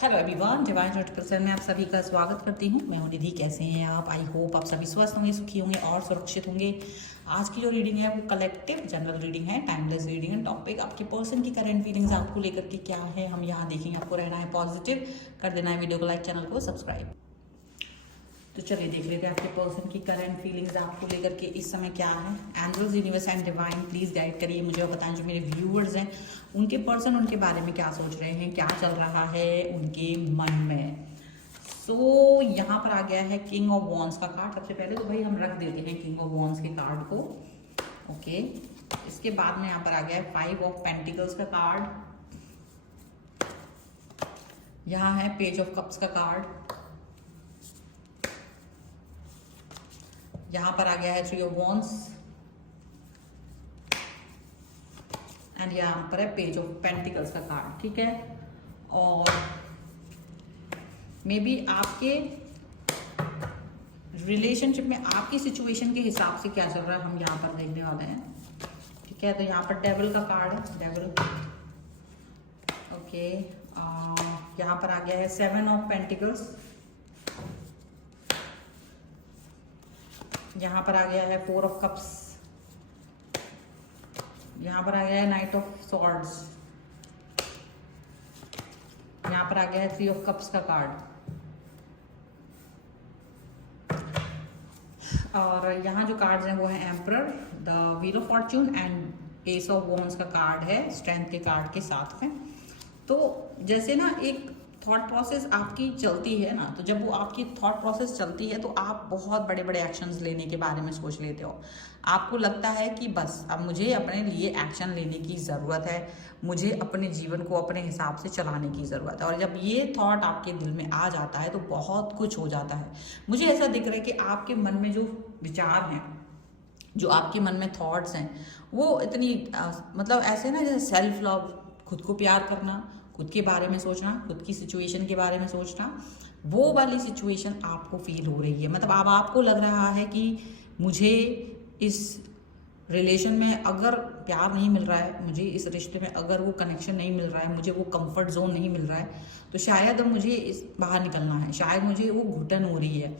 Hello everyone, divine notification में आप सभी का स्वागत करती हूँ। मैं हूँ निधि। कैसे हैं आप? आई होप आप सभी स्वस्थ होंगे, सुखी होंगे और सुरक्षित होंगे। आज की जो रीडिंग है वो कलेक्टिव जनरल रीडिंग है, टाइमलेस रीडिंग है। टॉपिक आपके पर्सन की करंट फीलिंग्स आपको लेकर के क्या है हम यहाँ देखेंगे। आपको रहना है पॉजिटिव, कर देना है वीडियो को लाइक, चैनल को सब्सक्राइब। तो चलिए देख लेते हैं आपके पर्सन की करंट फीलिंग्स आपको लेकर के इस समय क्या है। Angels, universe and divine please guide करिए मुझे और बताएं जो मेरे व्यूअर्स हैं उनके पर्सन उनके बारे में क्या सोच रहे हैं, क्या चल रहा है उनके मन में। सो यहाँ पर आ गया है किंग ऑफ वॉन्ड्स का कार्ड। सबसे पहले तो भाई हम रख देते हैं किंग ऑफ वॉन्ड्स के कार्ड को। ओके, इसके बाद में यहाँ पर आ गया है 5 ऑफ पेंटिकल्स का कार्ड। यहाँ है पेज ऑफ कप्स का कार्ड। यहाँ पर आ गया है 3 ऑफ वॉन्ड्स एंड यहाँ पर है पेज ऑफ पेंटिकल्स का कार्ड। ठीक है, और मे बी आपके रिलेशनशिप में आपकी सिचुएशन के हिसाब से क्या चल रहा है हम यहाँ पर देखने वाले हैं। ठीक है, तो यहाँ पर डेविल का कार्ड है, डेविल। ओके, यहाँ पर आ गया है 7 ऑफ पेंटिकल्स। यहाँ पर आ गया है 4 ऑफ कप्स। यहाँ पर आ गया है नाइट ऑफ सॉर्ड्स। यहाँ पर आ गया है 3 ऑफ कप्स का कार्ड। और यहाँ जो कार्ड्स हैं वो है emperor, the wheel of Fortune and S of wands का कार्ड है स्ट्रेंथ के कार्ड के साथ में। तो जैसे ना एक थॉट प्रोसेस आपकी चलती है ना, तो जब वो आपकी थॉट प्रोसेस चलती है तो आप बहुत बड़े बड़े एक्शंस लेने के बारे में सोच लेते हो। आपको लगता है कि बस अब मुझे अपने लिए एक्शन लेने की ज़रूरत है, मुझे अपने जीवन को अपने हिसाब से चलाने की ज़रूरत है। और जब ये थॉट आपके दिल में आ जाता है तो बहुत कुछ हो जाता है। मुझे ऐसा दिख रहा है कि आपके मन में जो विचार हैं, जो आपके मन में थॉट्स हैं, वो इतनी मतलब ऐसे ना जैसे सेल्फ लव, खुद को प्यार करना, खुद के बारे में सोचना, खुद की सिचुएशन के बारे में सोचना, वो वाली सिचुएशन आपको फील हो रही है। मतलब अब आपको लग रहा है कि मुझे इस रिलेशन में अगर प्यार नहीं मिल रहा है, मुझे इस रिश्ते में अगर वो कनेक्शन नहीं मिल रहा है, मुझे वो कंफर्ट जोन नहीं मिल रहा है, तो शायद मुझे इस बाहर निकलना है, शायद मुझे वो घुटन हो रही है।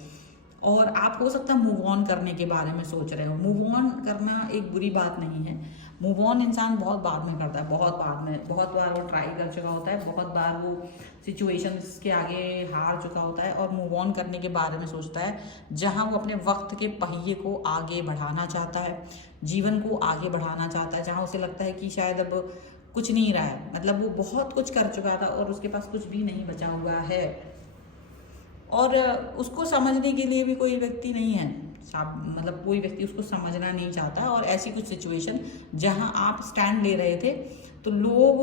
और आप हो सकता है मूव ऑन करने के बारे में सोच रहे हो। मूव ऑन करना एक बुरी बात नहीं है। मूव ऑन इंसान बहुत बाद में करता है, बहुत बाद में, बहुत बार वो ट्राई कर चुका होता है, बहुत बार वो सिचुएशंस के आगे हार चुका होता है और मूव ऑन करने के बारे में सोचता है, जहां वो अपने वक्त के पहिए को आगे बढ़ाना चाहता है, जीवन को आगे बढ़ाना चाहता है, जहां उसे लगता है कि शायद अब कुछ नहीं रहा है। मतलब वो बहुत कुछ कर चुका था और उसके पास कुछ भी नहीं बचा हुआ है और उसको समझने के लिए भी कोई व्यक्ति नहीं है। मतलब कोई व्यक्ति उसको समझना नहीं चाहता। और ऐसी कुछ सिचुएशन जहां आप स्टैंड ले रहे थे तो लोग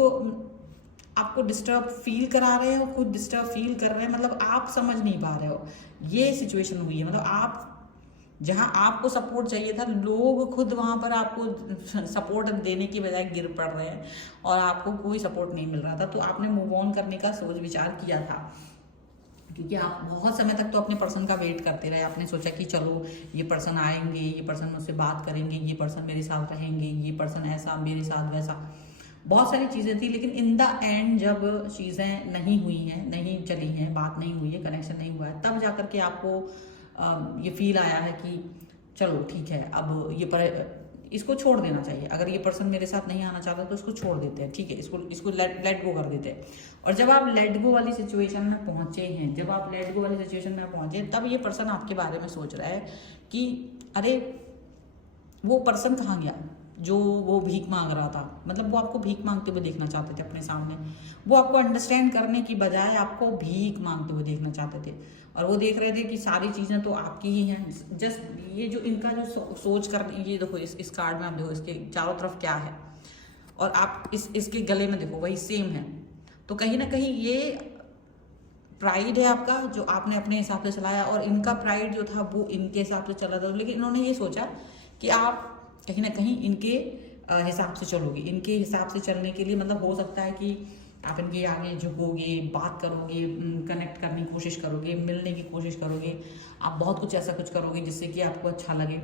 आपको डिस्टर्ब फील करा रहे हो, खुद डिस्टर्ब फील कर रहे हैं, मतलब आप समझ नहीं पा रहे हो। ये सिचुएशन हुई है। मतलब आप जहां आपको सपोर्ट चाहिए था, लोग खुद वहां पर आपको सपोर्ट देने की बजाय गिर पड़ रहे हैं और आपको कोई सपोर्ट नहीं मिल रहा था। तो आपने मूव ऑन करने का सोच विचार किया था, क्योंकि आप बहुत समय तक तो अपने पर्सन का वेट करते रहे। आपने सोचा कि चलो ये पर्सन आएंगे, ये पर्सन मुझसे बात करेंगे, ये पर्सन मेरे साथ रहेंगे, ये पर्सन ऐसा मेरे साथ वैसा, बहुत सारी चीज़ें थी। लेकिन इन द एंड जब चीज़ें नहीं हुई हैं, नहीं चली हैं, बात नहीं हुई है, कनेक्शन नहीं हुआ है, तब जाकर के आपको ये फील आया है कि चलो ठीक है, अब इसको छोड़ देना चाहिए। अगर ये पर्सन मेरे साथ नहीं आना चाहता तो इसको छोड़ देते हैं, ठीक है, इसको लेट गो कर देते हैं। और जब आप लेट गो वाली सिचुएशन में पहुंचे हैं, जब आप लेट गो वाली सिचुएशन में पहुंचे, तब ये पर्सन आपके बारे में सोच रहा है कि अरे वो पर्सन कहाँ गया जो वो भीख मांग रहा था। मतलब वो आपको भीख मांगते हुए देखना चाहते थे अपने सामने। वो आपको अंडरस्टैंड करने की बजाय आपको भीख मांगते हुए देखना चाहते थे। और वो देख रहे थे कि सारी चीज़ें तो आपकी ही हैं। जस्ट ये जो इनका जो सोच कर, ये देखो इस कार्ड में आप देखो इसके चारों तरफ क्या है, और आप इसके गले में देखो वही सेम है। तो कहीं ना कहीं ये प्राइड है आपका जो आपने अपने हिसाब से चलाया, और इनका प्राइड जो था वो इनके हिसाब से चला था। लेकिन इन्होंने ये सोचा कि आप कहीं ना कहीं इनके हिसाब से चलोगे। इनके हिसाब से चलने के लिए मतलब हो सकता है कि आप इनके आगे झुकोगे, बात करोगे, कनेक्ट करने की कोशिश करोगे, मिलने की कोशिश करोगे, आप बहुत कुछ ऐसा कुछ करोगे जिससे कि आपको अच्छा लगे।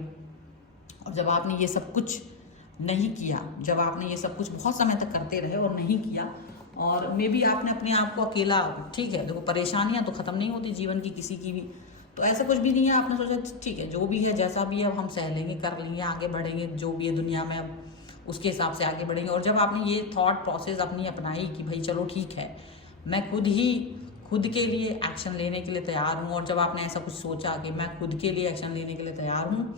और जब आपने ये सब कुछ नहीं किया, जब आपने ये सब कुछ बहुत समय तक करते रहे और नहीं किया, और मे बी आपने अपने आप को अकेला, ठीक है देखो परेशानियां तो ख़त्म नहीं होती जीवन की किसी की भी, तो ऐसा कुछ भी नहीं है। आपने सोचा ठीक है जो भी है जैसा भी है अब हम सह लेंगे, कर लेंगे, आगे बढ़ेंगे, जो भी है दुनिया में अब उसके हिसाब से आगे बढ़ेंगे। और जब आपने ये थॉट प्रोसेस अपनी अपनाई कि भाई चलो ठीक है मैं खुद के लिए एक्शन लेने के लिए तैयार हूँ, और जब आपने ऐसा कुछ सोचा कि मैं खुद के लिए एक्शन लेने के लिए तैयार हूँ,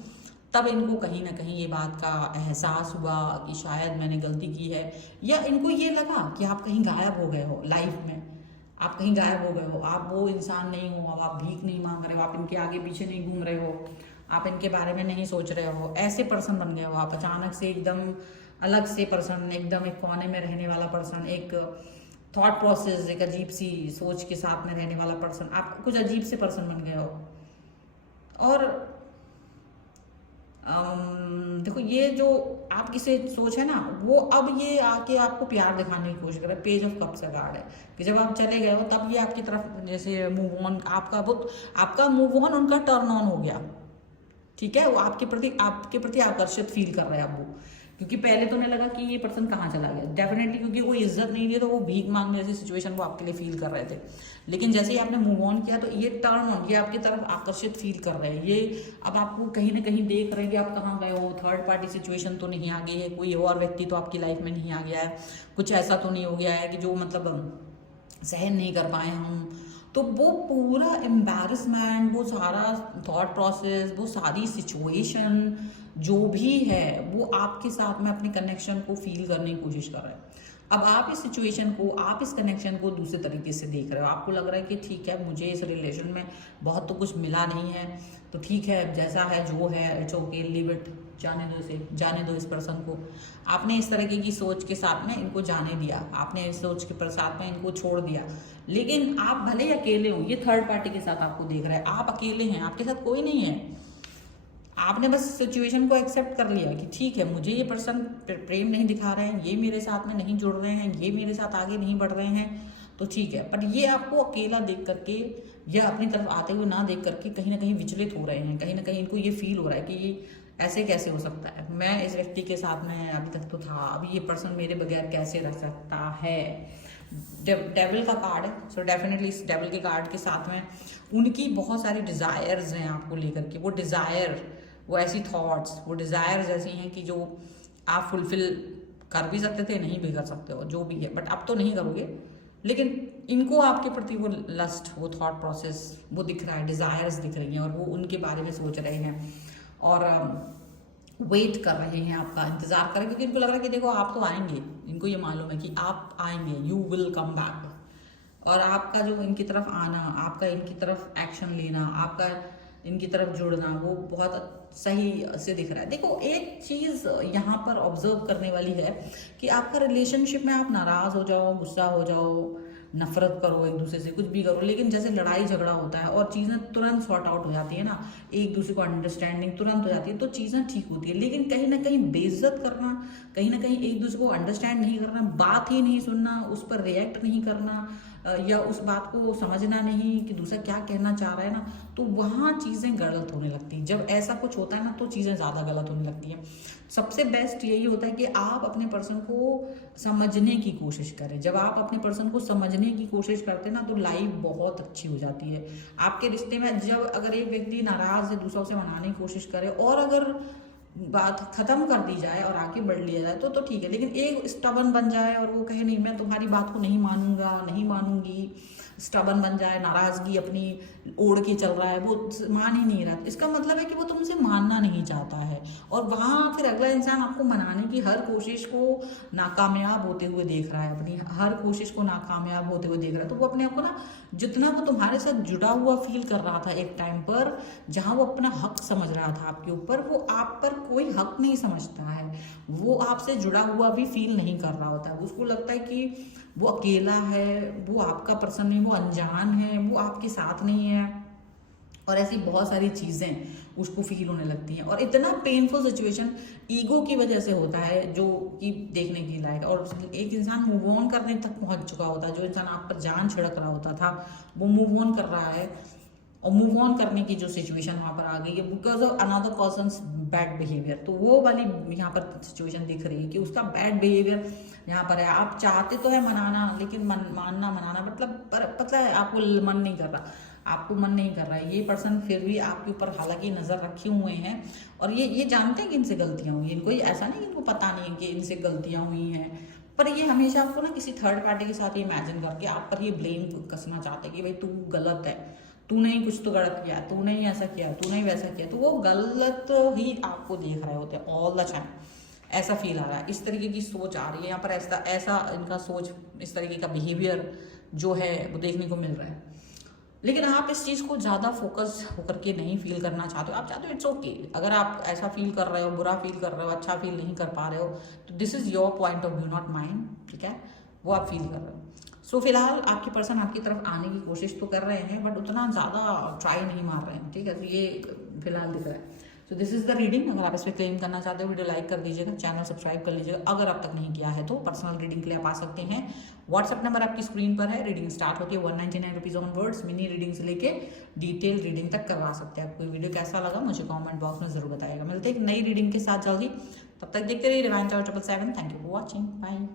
तब इनको कहीं ना कहीं ये बात का एहसास हुआ कि शायद मैंने गलती की है, या इनको ये लगा कि आप कहीं गायब हो गए हो लाइफ में, आप कहीं गायब हो गए हो, आप वो इंसान नहीं हो, अब आप भीख नहीं मांग रहे हो, आप इनके आगे पीछे नहीं घूम रहे हो, आप इनके बारे में नहीं सोच रहे हो, ऐसे पर्सन बन गए हो आप अचानक से, एकदम अलग से पर्सन, एकदम एक कोने में रहने वाला पर्सन, एक थॉट प्रोसेस, एक अजीब सी सोच के साथ में रहने वाला पर्सन, आप कुछ अजीब से पर्सन बन गए हो। और देखो ये जो आपकी से सोच है ना, वो अब ये आके आपको प्यार दिखाने की कोशिश कर रहा है। पेज ऑफ कप्स का कार्ड है कि जब आप चले गए हो तब ये आपकी तरफ जैसे मूव ऑन, आपका मूव ऑन उनका टर्न ऑन हो गया, ठीक है, वो आपके प्रति आकर्षित फील कर रहे हैं अब वो, क्योंकि पहले तो उन्हें लगा कि ये पर्सन कहाँ चला गया, डेफिनेटली क्योंकि कोई इज्जत नहीं दी तो वो भीख मांगने जैसी सिचुएशन वो आपके लिए फील कर रहे थे। लेकिन जैसे ही आपने मूव ऑन किया तो ये टर्न ऑन, ये आपकी तरफ आकर्षित फील कर रहे हैं, ये अब आपको कहीं ना कहीं देख रहे हैं कि आप कहाँ गए हो, थर्ड पार्टी सिचुएशन तो नहीं आ गई है, कोई और व्यक्ति तो आपकी लाइफ में नहीं आ गया है, कुछ ऐसा तो नहीं हो गया है कि जो मतलब सहन नहीं कर पाए हम। तो वो पूरा एम्बैरसमेंट, वो सारा थॉट प्रोसेस, वो सारी सिचुएशन जो भी है वो आपके साथ में अपने कनेक्शन को फील करने की कोशिश कर रहा है। अब आप इस सिचुएशन को, आप इस कनेक्शन को दूसरे तरीके से देख रहे हो, आपको लग रहा है कि ठीक है मुझे इस रिलेशन में बहुत तो कुछ मिला नहीं है, तो ठीक है जैसा है जो है, इट्स ओके, लीव इट, जाने दो इसे, जाने दो इस पर्सन को। आपने इस तरीके की सोच के साथ में इनको जाने दिया, आपने इस सोच के साथ में इनको छोड़ दिया। लेकिन आप भले ही अकेले हो, ये थर्ड पार्टी के साथ आपको देख रहा है, आप अकेले हैं, आपके साथ कोई नहीं है, आपने बस सिचुएशन को एक्सेप्ट कर लिया कि ठीक है मुझे ये पर्सन प्रेम नहीं दिखा रहे हैं, ये मेरे साथ में नहीं जुड़ रहे हैं, ये मेरे साथ आगे नहीं बढ़ रहे हैं, तो ठीक है। पर ये आपको अकेला देख करके या अपनी तरफ आते हुए ना देख करके कहीं ना कहीं विचलित हो रहे हैं, कहीं ना कहीं इनको ये फील हो रहा है कि ये ऐसे कैसे हो सकता है, मैं इस व्यक्ति के साथ में अभी तक तो था, अभी ये पर्सन मेरे बगैर कैसे रह सकता है। डेविल का कार्ड है, सो डेफिनेटली इस डेविल के कार्ड के साथ में उनकी बहुत सारी डिज़ायर्स हैं आपको लेकर के, वो डिज़ायर, वो ऐसी थॉट्स, वो डिज़ायर्स ऐसी हैं कि जो आप फुलफिल कर भी सकते थे, नहीं भी कर सकते हो, जो भी है, बट अब तो नहीं करोगे। लेकिन इनको आपके प्रति वो लस्ट, वो थॉट प्रोसेस वो दिख रहा है, डिज़ायर्स दिख रही हैं और वो उनके बारे में सोच रहे हैं और वेट कर रहे हैं, आपका इंतज़ार कर रहे हैं, क्योंकि इनको लग रहा है कि देखो आप तो आएंगे, इनको ये मालूम है कि आप आएंगे, यू विल कम बैक। और आपका जो इनकी तरफ आना, आपका इनकी तरफ एक्शन लेना, आपका इनकी तरफ जुड़ना, वो बहुत सही से दिख रहा है। देखो एक चीज़ यहाँ पर ऑब्जर्व करने वाली है कि आपका रिलेशनशिप में आप नाराज़ हो जाओ, गुस्सा हो जाओ, नफरत करो एक दूसरे से, कुछ भी करो, लेकिन जैसे लड़ाई झगड़ा होता है और चीज़ें तुरंत सॉर्ट आउट हो जाती है ना, एक दूसरे को अंडरस्टैंडिंग तुरंत हो जाती है, तो चीज़ें ठीक होती है। लेकिन कहीं ना कहीं बेइज्जत करना, कहीं ना कहीं एक दूसरे को अंडरस्टैंड नहीं करना, बात ही नहीं सुनना, उस पर रिएक्ट नहीं करना, या उस बात को समझना नहीं कि दूसरा क्या कहना चाह रहा है ना, तो वहाँ चीज़ें गलत होने लगती हैं। जब ऐसा कुछ होता है ना तो चीज़ें ज़्यादा गलत होने लगती हैं। सबसे बेस्ट यही होता है कि आप अपने पर्सन को समझने की कोशिश करें। जब आप अपने पर्सन को समझने की कोशिश करते हैं ना तो लाइफ बहुत अच्छी हो जाती है आपके रिश्ते में। जब अगर एक व्यक्ति नाराज़ है, दूसरों से मनाने की कोशिश करे और अगर बात खत्म कर दी जाए और आगे बढ़ लिया जाए तो ठीक है। लेकिन एक स्टबन बन जाए और वो कहे नहीं मैं तुम्हारी बात को नहीं मानूंगा, नहीं मानूंगी, स्टबन बन जाए, नाराजगी अपनी ओढ़ के चल रहा है, वो मान ही नहीं रहा, इसका मतलब है कि वो तुमसे मानना नहीं चाहता है। और वहाँ फिर अगला इंसान आपको मनाने की हर कोशिश को नाकामयाब होते हुए देख रहा है, अपनी हर कोशिश को नाकामयाब होते हुए देख रहा है। तो वो अपने आप को ना, जितना वो तुम्हारे साथ जुड़ा हुआ फील कर रहा था एक टाइम पर, जहाँ वो अपना हक समझ रहा था आपके ऊपर, वो आप पर कोई हक नहीं समझता है, वो आपसे जुड़ा हुआ भी फील नहीं कर रहा होता है। उसको लगता है कि वो अकेला है, वो आपका पर्सन नहीं, वो अनजान है, वो आपके साथ नहीं है, और ऐसी बहुत सारी चीज़ें उसको फील होने लगती हैं। और इतना पेनफुल सिचुएशन ईगो की वजह से होता है जो कि देखने की लायक। और एक इंसान मूव ऑन करने तक पहुंच चुका होता है, जो इंसान आप पर जान छिड़क रहा होता था वो मूव ऑन कर रहा है, और मूव ऑन करने की जो सिचुएशन वहाँ पर आ गई है because of another persons bad behaviour, तो वो वाली यहाँ पर सिचुएशन दिख रही है कि उसका बैड बिहेवियर यहाँ पर है। आप चाहते तो है मनाना, लेकिन मानना मनाना मतलब पता है आपको मन नहीं कर रहा, आपको मन नहीं कर रहा है। ये पर्सन फिर भी आपके ऊपर हालांकि नज़र रखे हुए हैं और ये जानते हैं कि इनसे गलतियाँ हुई हैं। इनको ऐसा नहीं कि इनको पता नहीं है कि इनसे गलतियाँ हुई हैं, पर ये हमेशा आपको ना किसी थर्ड पार्टी के साथ इमेजिन करके आप पर ये ब्लेम कसना चाहते हैं कि भाई तू गलत है, तूने ही कुछ तो गलत किया, तूने ही ऐसा किया, तूने ही वैसा किया। तो वो गलत ही आपको देख रहे होते हैं ऑल द टाइम, ऐसा फील आ रहा है। इस तरीके की सोच आ रही है यहाँ पर, ऐसा इनका सोच, इस तरीके का बिहेवियर जो है वो देखने को मिल रहा है। लेकिन आप इस चीज़ को ज़्यादा फोकस होकर के नहीं फील करना चाहते हो। आप चाहते हो इट्स ओके, अगर आप ऐसा फील कर रहे हो, बुरा फील कर रहे हो, अच्छा फील नहीं कर पा रहे हो, तो this is your point of view, not mind, ठीक है, वो आप फील कर रहे हो। सो फिलहाल आपके पर्सन आपकी तरफ आने की कोशिश तो कर रहे हैं, बट उतना ज़्यादा ट्राई नहीं मार रहे हैं, ठीक है। तो ये फिलहाल दिख रहा है। So this is the reading. अगर आप इस पर क्लेम करना चाहते हो, वीडियो लाइक कर दीजिएगा, चैनल सब्सक्राइब कर लीजिएगा अगर अब तक नहीं किया है तो। पर्सनल रीडिंग के लिए आप आ सकते हैं, व्हाट्सएप नंबर आपकी स्क्रीन पर है। रीडिंग स्टार्ट होती है 199 rupees on words. Mini reading से लेके डिटेल रीडिंग तक करवा सकते हैं। आपको वीडियो कैसा लगा मुझे कॉमेंट बॉक्स में जरूर बताइएगा। मिलते हैं एक नई रीडिंग के साथ जल्दी, तब तक देखते रहिए divine tower 777। Thank you for watching, bye.